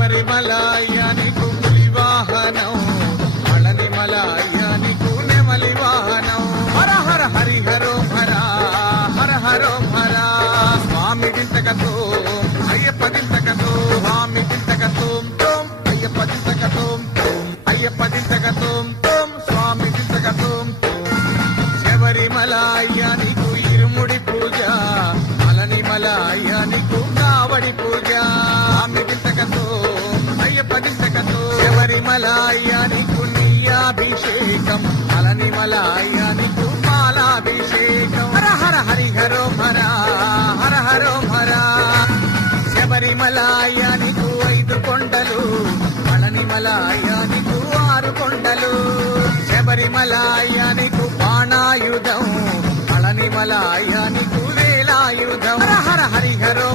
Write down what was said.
శబరిమలయ్యానికి పులి వాహనం, పళనిమలయ్యానికి నెమలి వాహనం. హర హర హరిహరో హర, హర హరో హర. స్వామి దింతకతో అయ్యప్ప దింతకతో, స్వామి దింతకతో తోం అయ్యప్ప దింతకతో తోం, అయ్యప్ప దింతకతో తోం, స్వామి దింతకతో తోం. శబరిమలయ్యానికి ఇరుముడి పూజ, పళనిమలయ్యానికి కావడి పూజ. స్వామి దింతకతో అయ్యప్ప దింతకతో. శబరిమలయ్యానికి నీయాభిషేకం, పళనిమలయ్యానికి మాలాభిషేకం. హర హర హరిహరో హర, హర హరో హర. శబరిమలయ్యానికి 5 కొండలు, పళనిమలయ్యానికి 6 కొండలు. శబరిమలయ్యానికి బాణాయుధం, పళనిమలయ్యానికి వేలాయుధం. హర హర హరిహరో